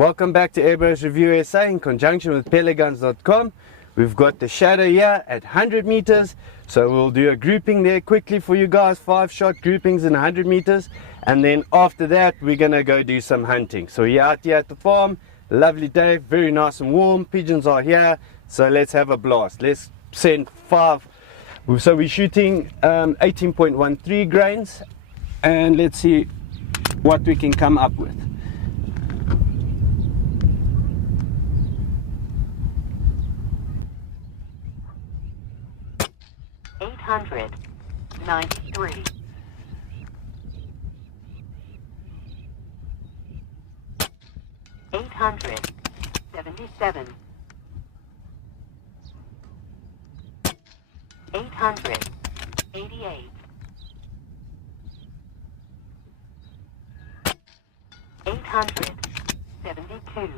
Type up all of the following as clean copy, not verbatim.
Welcome back to Airbrush Review SA in conjunction with Parallax.com. We've got the shadow here at 100 meters, so we'll do a grouping there quickly for you guys, 5-shot groupings in 100 meters, and then after that we're gonna go do some hunting. So we're out here at the farm, lovely day, very nice and warm, pigeons are here, so let's have a blast. Let's send 5, so we're shooting 18.13 grains, and let's see what we can come up with. $893, $877, $888, $872.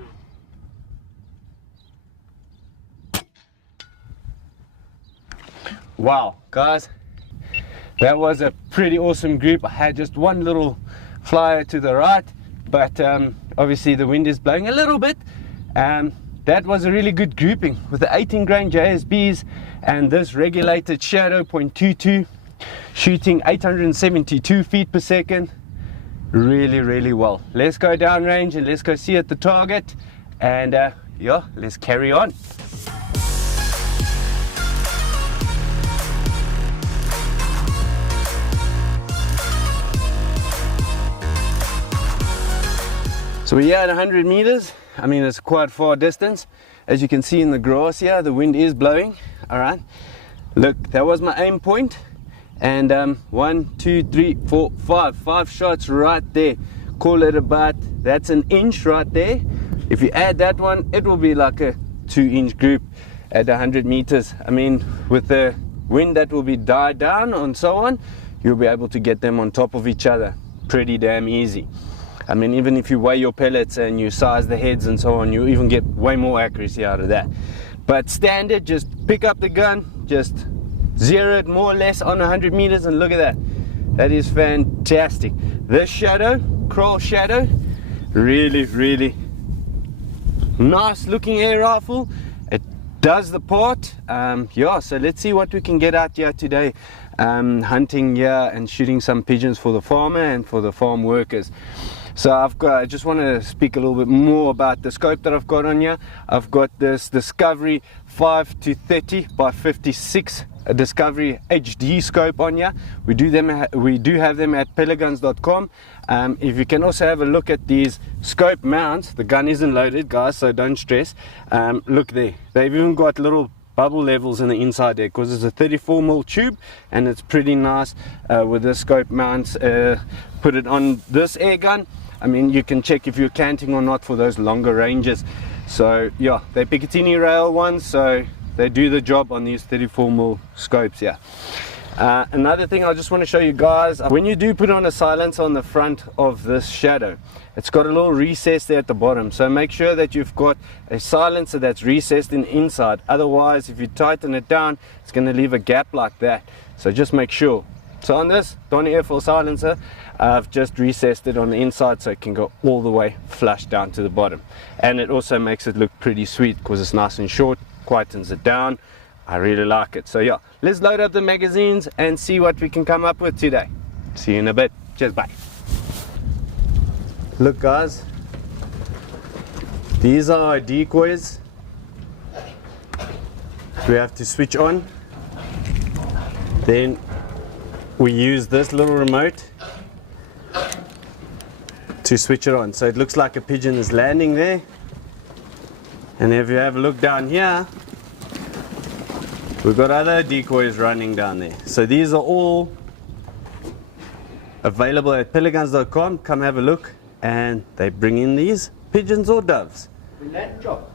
Wow, guys, that was a pretty awesome group. I had just one little flyer to the right, but obviously the wind is blowing a little bit. That was a really good grouping with the 18 grain JSBs and this regulated shadow 0.22, shooting 872 feet per second. Really well. Let's go downrange and let's go see at the target, and yeah, let's carry on. So we're here at 100 meters. I mean, it's quite far distance. As you can see in the grass here, the wind is blowing. All right, look, that was my aim point, and 1, 2, 3, 4, 5 shots right there. Call it about, that's an inch right there. If you add that one, it will be like a 2-inch group at 100 meters. I mean, with the wind that will be died down and so on, you'll be able to get them on top of each other pretty damn easy. I mean, even if you weigh your pellets and you size the heads and so on, you even get way more accuracy out of that. But standard, just pick up the gun, just zero it more or less on 100 meters, and look at that. That is fantastic. This shadow, Kral shadow, really nice looking air rifle. It does the part. Yeah, so let's see what we can get out here today, hunting here and shooting some pigeons for the farmer and for the farm workers. So I just want to speak a little bit more about the scope that I've got on here. I've got this Discovery 5 to 30 by 56 Discovery HD scope on here. We do have them at Parallax.com. If you can also have a look at these scope mounts, the gun isn't loaded, guys, so don't stress. Look there, they've even got little bubble levels in the inside there because it's a 34mm tube, and it's pretty nice with the scope mounts. Put it on this air gun. I mean, you can check if you're canting or not for those longer ranges. So yeah, they're Picatinny rail ones, so they do the job on these 34mm scopes here. Another thing I just want to show you guys, when you do put on a silencer on the front of this shadow, it's got a little recess there at the bottom, so make sure that you've got a silencer that's recessed in the inside. Otherwise, if you tighten it down, it's going to leave a gap like that, so just make sure. So on this Donny Airfall silencer, I've just recessed it on the inside so it can go all the way flush down to the bottom, and it also makes it look pretty sweet because it's nice and short, quietens it down. I really like it. So yeah, let's load up the magazines and see what we can come up with today. See you in a bit. Cheers, bye. Look guys, these are our decoys. We have to switch on, then we use this little remote to switch it on, so it looks like a pigeon is landing there. And if you have a look down here, we've got other decoys running down there. So these are all available at Parallax.com. Come have a look, and they bring in these pigeons or doves. We land job.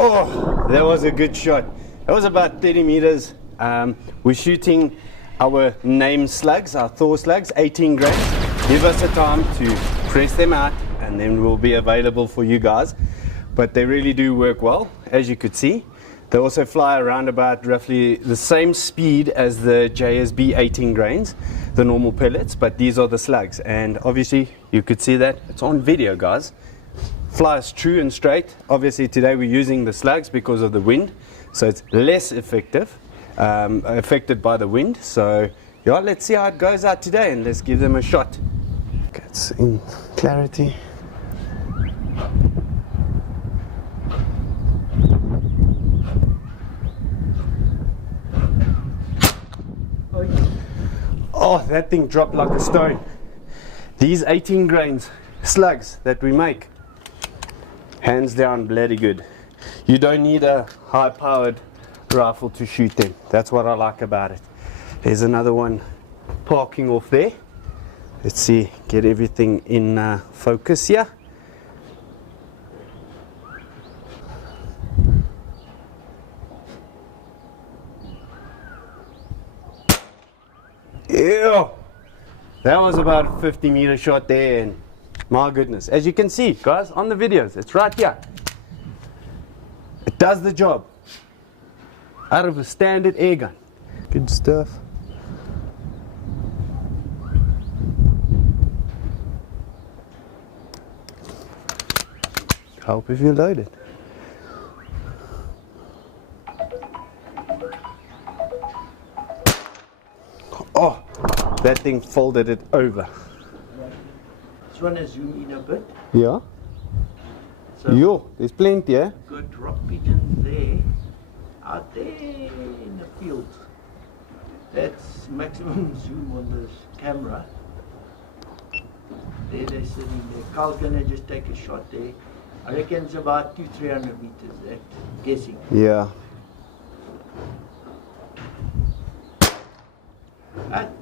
Oh, that was a good shot. That was about 30 meters. We're shooting our name slugs, our Thor slugs, 18 grains. Give us the time to press them out and then will be available for you guys. But they really do work well, as you could see. They also fly around about roughly the same speed as the JSB 18 grains, the normal pellets, but these are the slugs. And obviously you could see that it's on video, guys. Flies true and straight. Obviously today we're using the slugs because of the wind, so it's less effective, affected by the wind. So yeah, let's see how it goes out today and let's give them a shot. Okay, it's in clarity. Oh, that thing dropped like a stone. These 18 grains slugs that we make, hands down bloody good. You don't need a high powered rifle to shoot them. That's what I like about it. There's another one parking off there. Let's see, get everything in focus here. Ew! That was about a 50-meter shot there, and my goodness, as you can see, guys, on the videos, it's right here. It does the job out of a standard air gun. Good stuff. Help if you load it. Oh, that thing folded it over. Just want to zoom in a bit. Yeah? So Yo, there's plenty, eh? good rock pigeons there, out there in the field. That's maximum zoom on this camera. There they're sitting there. Carl's gonna just take a shot there. I reckon it's about 200-300 meters there, guessing. Yeah.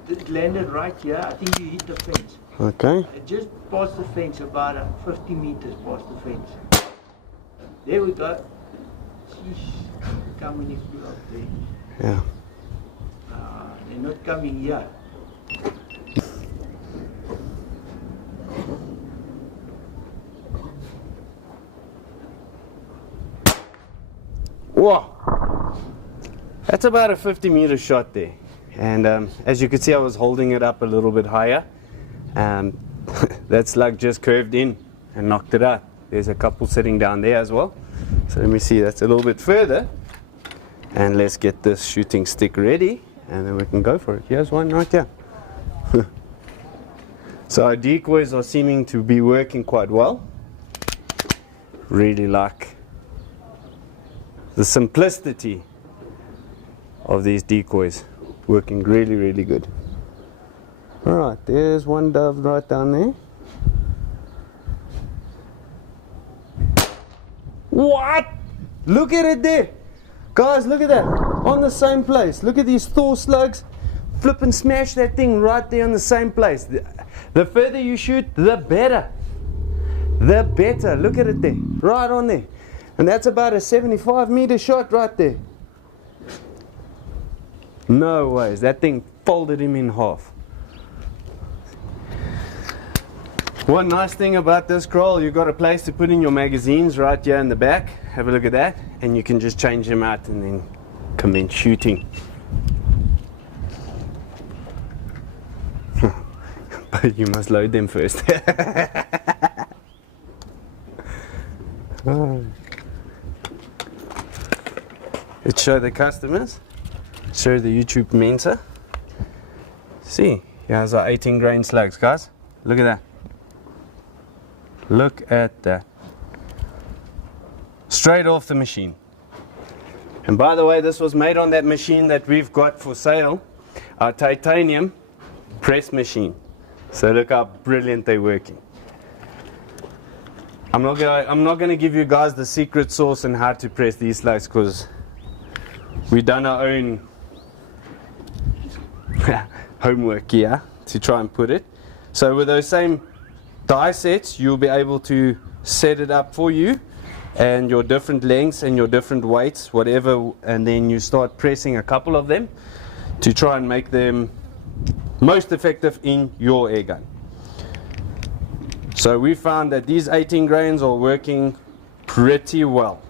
It landed right here. I think you hit the fence. Okay. It just passed the fence, about 50 meters past the fence. There we go. Sheesh. Coming if you up there. Yeah. They're not coming here. Whoa! That's about a 50-meter shot there. And as you can see, I was holding it up a little bit higher. That slug just curved in and knocked it out. There's a couple sitting down there as well. So let me see, that's a little bit further. And let's get this shooting stick ready, and then we can go for it. Here's one right here. So our decoys are seeming to be working quite well. Really like the simplicity of these decoys. Working really, really good. Alright, there's one dove right down there. What? Look at it there. Guys, look at that. On the same place. Look at these Thor slugs. Flip and smash that thing right there on the same place. The further you shoot, the better. The better. Look at it there. Right on there. And that's about a 75-meter shot right there. No ways, that thing folded him in half. One nice thing about this Kral, you've got a place to put in your magazines right here in the back. Have a look at that, and you can just change them out and then commence shooting. But you must load them first. Let's show the customers. Show the YouTube Mensa. See, here's our 18 grain slugs, guys. Look at that. Look at that. Straight off the machine. And by the way, this was made on that machine that we've got for sale, our titanium press machine. So look how brilliant they're working. I'm not gonna give you guys the secret sauce on how to press these slugs, because we've done our own homework here to try and put it. So with those same die sets, you'll be able to set it up for you and your different lengths and your different weights, whatever, and then you start pressing a couple of them to try and make them most effective in your air gun. So So we found that these 18 grains are working pretty well.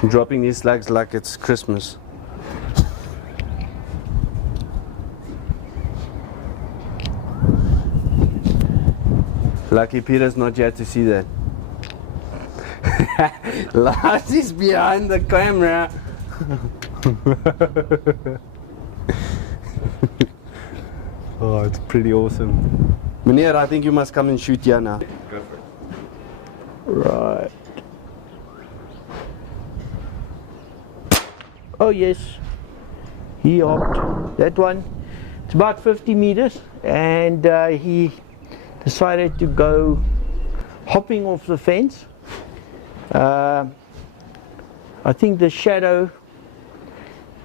I'm dropping these slugs like it's Christmas. Lucky Peter's not yet to see that. Lars is behind the camera. Oh, it's pretty awesome. Meneer, I think you must come and shoot here now. Go for it. Right. Oh yes, he hopped that one. It's about 50 meters, and he decided to go hopping off the fence. I think the shadow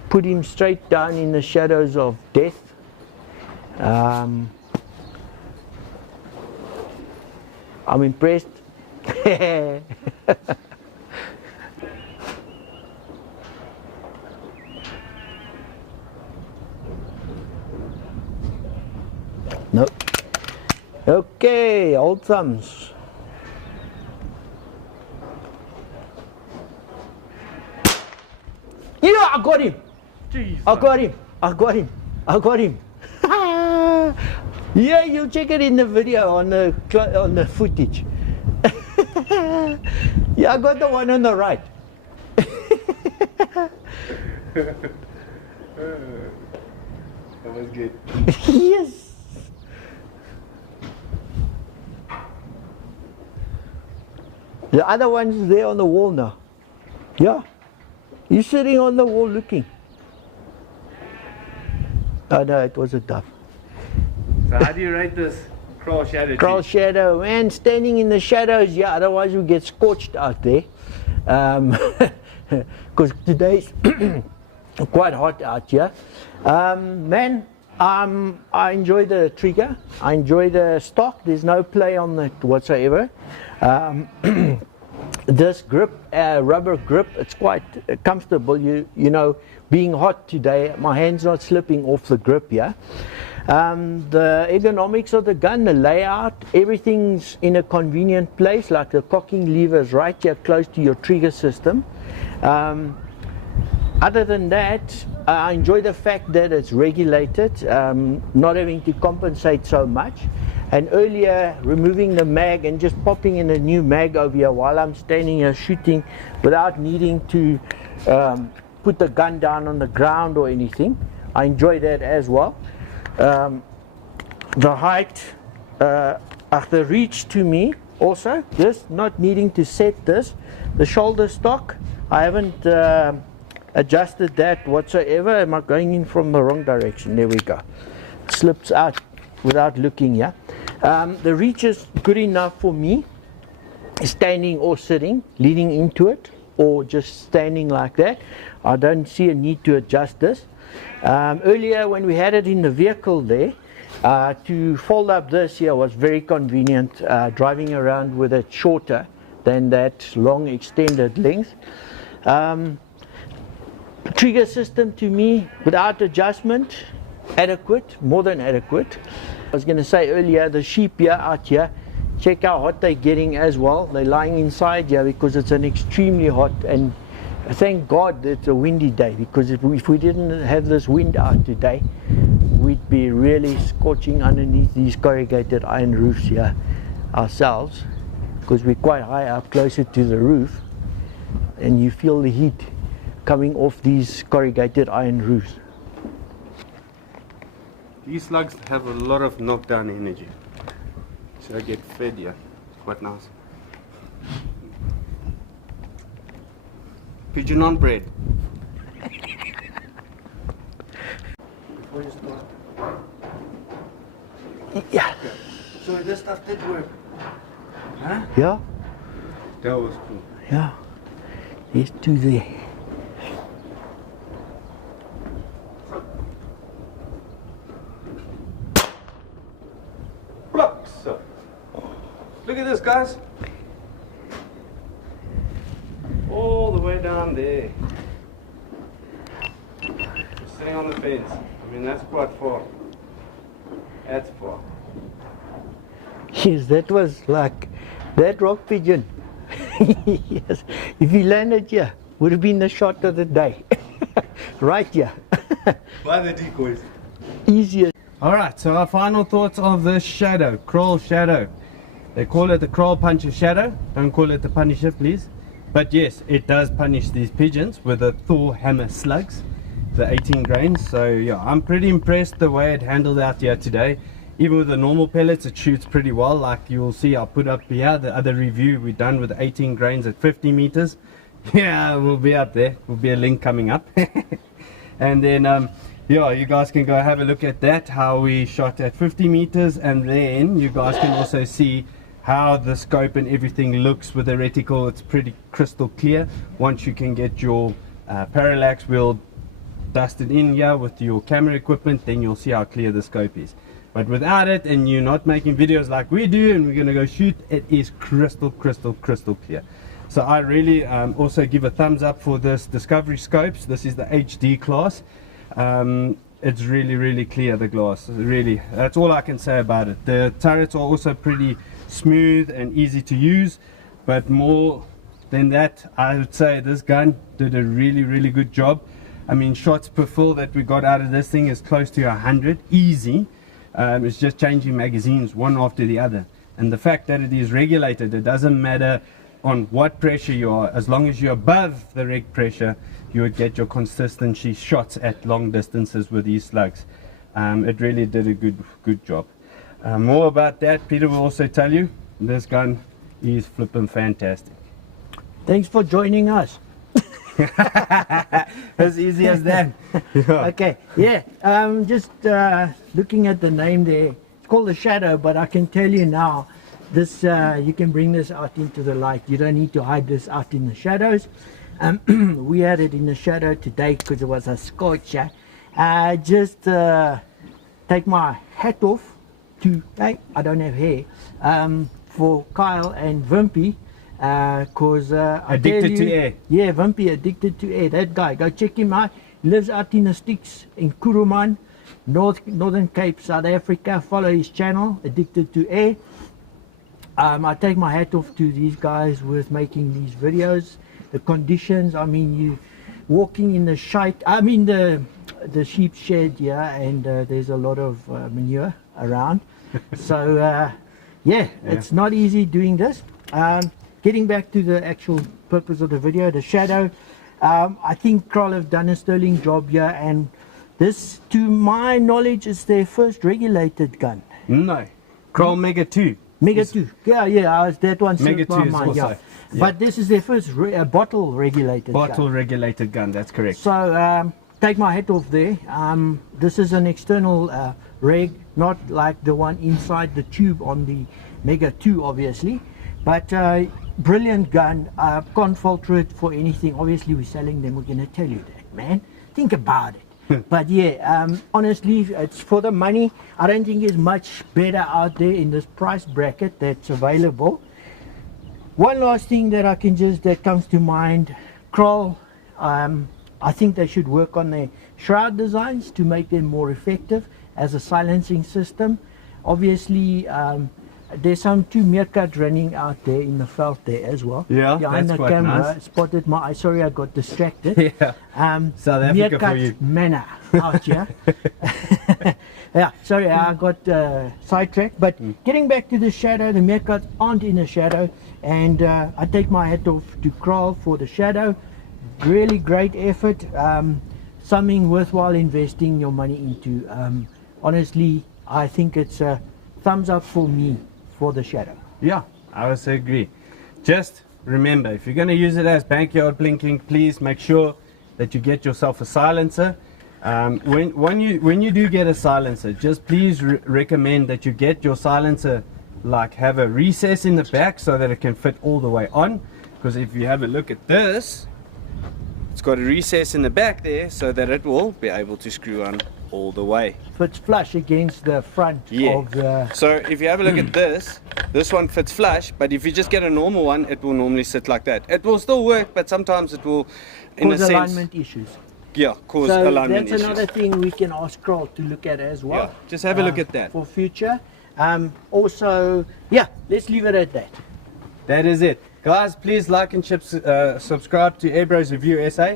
put him straight down in the shadows of death. I'm impressed. Nope. Okay, old thumbs. Yeah, I got him. Jeez, I got him. I got him. I got him. Yeah, you check it in the video on the footage. Yeah, I got the one on the right. That was good. Yes. The other one's there on the wall now. Yeah. He's sitting on the wall looking. Oh no, it was a dove. So how do you rate this Kral shadow? Kral shadow, man, standing in the shadows, yeah, otherwise we get scorched out there. Because today's quite hot out here. Man, I enjoy the trigger, I enjoy the stock, there's no play on it whatsoever. This grip, rubber grip, it's quite comfortable. You know, being hot today, my hand's not slipping off the grip here. The ergonomics of the gun, the layout, everything's in a convenient place, like the cocking lever's right here close to your trigger system. Other than that, I enjoy the fact that it's regulated, not having to compensate so much. And earlier, removing the mag and just popping in a new mag over here while I'm standing here shooting without needing to put the gun down on the ground or anything. I enjoy that as well. The height, the reach to me also, this, not needing to set this. The shoulder stock, I haven't adjusted that whatsoever. Am I going in from the wrong direction? There we go. Slips out without looking, yeah. The reach is good enough for me, standing or sitting, leaning into it, or just standing like that. I don't see a need to adjust this. Earlier when we had it in the vehicle there, to fold up this here was very convenient, driving around with it shorter than that long extended length. Trigger system to me, without adjustment, adequate, more than adequate. I was going to say earlier, the sheep here out here, check how hot they're getting as well. They're lying inside here because it's an extremely hot, and thank God it's a windy day, because if we didn't have this wind out today, we'd be really scorching underneath these corrugated iron roofs here ourselves, because we're quite high up, closer to the roof, and you feel the heat coming off these corrugated iron roofs. These slugs have a lot of knockdown energy, so I get fed here. It's quite nice. Pigeon on bread. Before you start. Yeah. Okay. So this stuff did work. Huh? Yeah. That was cool. Yeah. There's two there. So, look at this, guys. All the way down there. Just sitting on the fence. I mean, that's quite far. That's far. Yes, that was like that rock pigeon. Yes, if he landed here, would have been the shot of the day. Right here. By the decoys. Easier. Alright, so our final thoughts of the shadow, Kral shadow. They call it the Kral puncher shadow. Don't call it the Punisher, please. But yes, it does punish these pigeons with the Thor hammer slugs, the 18 grains. So yeah, I'm pretty impressed the way it handled out here today. Even with the normal pellets, it shoots pretty well. Like you'll see, I'll put up here the other review we done with 18 grains at 50 meters. Yeah, we'll be up there. Will be a link coming up. And then yeah, you guys can go have a look at that, how we shot at 50 meters, and then you guys can also see how the scope and everything looks with the reticle. It's pretty crystal clear. Once you can get your parallax wheel dusted in here with your camera equipment, then you'll see how clear the scope is. But without it, and you're not making videos like we do and we're going to go shoot, it is crystal clear. So I really also give a thumbs up for this Discovery scopes. This is the HD class. It's really clear, the glass, really. That's all I can say about it. The turrets are also pretty smooth and easy to use, but more than that, I would say this gun did a really good job. I mean, shots per fill that we got out of this thing is close to 100 easy. It's just changing magazines one after the other, and the fact that it is regulated, it doesn't matter on what pressure you are, as long as you're above the reg pressure, you would get your consistency shots at long distances with these slugs. It really did a good job. More about that, Peter will also tell you. This gun is flipping fantastic. Thanks for joining us. As easy as that. Yeah. Okay, yeah, just looking at the name there, it's called the Shadow, but I can tell you now, this you can bring this out into the light. You don't need to hide this out in the shadows. We had it in the shadow today because it was a scorcher. Just take my hat off to, hey, I don't have hair, for Kyle and Wimpy, because addicted to air. Yeah, Wimpy addicted to air. That guy, go check him out. He lives out in the sticks in Kuruman, Northern Cape, South Africa. Follow his channel, Addicted to Air. I take my hat off to these guys with making these videos. The conditions, I mean, you walking in the shite, I mean the sheep shed, yeah, and there's a lot of manure around. So yeah, it's not easy doing this. Getting back to the actual purpose of the video, the shadow, I think Kral have done a sterling job here, and this, to my knowledge, is their first regulated gun. No, Kral Mega 2. Mega 2, yeah, that one Mega slipped my 2 is mind, also, yeah. But this is their first bottle regulated gun. Regulated gun, that's correct. So take my hat off there. This is an external reg, not like the one inside the tube on the Mega 2, obviously. But brilliant gun. Can't falter it for anything. Obviously, we're selling them. We're going to tell you that, man. Think about it. But yeah, honestly, it's for the money. I don't think there's much better out there in this price bracket that's available. One last thing that that comes to mind, Kral, I think they should work on their shroud designs to make them more effective as a silencing system. Obviously, there's some two meerkat running out there in the veld there as well. Yeah, behind that's the quite camera, nice. Spotted my eye. Sorry, I got distracted. Yeah, South Africa for you. Manor out here. Yeah, sorry, I got sidetracked. But getting back to the shadow, the meerkats aren't in the shadow, and I take my hat off to Kral for the shadow. Really great effort. Something worthwhile investing your money into. Honestly, I think it's a thumbs up for me for the shadow. Yeah, I also agree. Just remember, if you're going to use it as backyard blinking, please make sure that you get yourself a silencer. When you do get a silencer, just please recommend that you get your silencer, like, have a recess in the back so that it can fit all the way on. Because if you have a look at this, it's got a recess in the back there so that it will be able to screw on all the way. Fits flush against the front of the... So if you have a look at this one fits flush, but if you just get a normal one, it will normally sit like that. It will still work, but sometimes it will, in a cause sense, alignment issues. cause So alignment that's issues. another thing we can ask Kral to look at as well. Yeah, just have a look at that. For future. Also, yeah, let's leave it at that. That is it. Guys, please like and subscribe to Airbros Review SA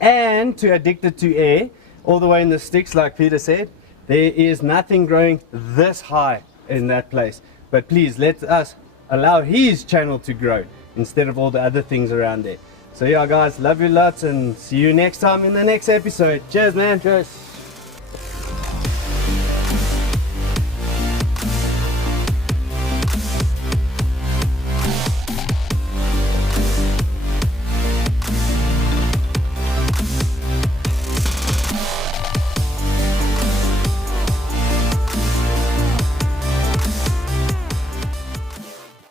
and to Addicted to Air, all the way in the sticks, like Peter said. There is nothing growing this high in that place. But please let us allow his channel to grow instead of all the other things around there. So yeah, guys, love you lots and see you next time in the next episode. Cheers, man. Cheers.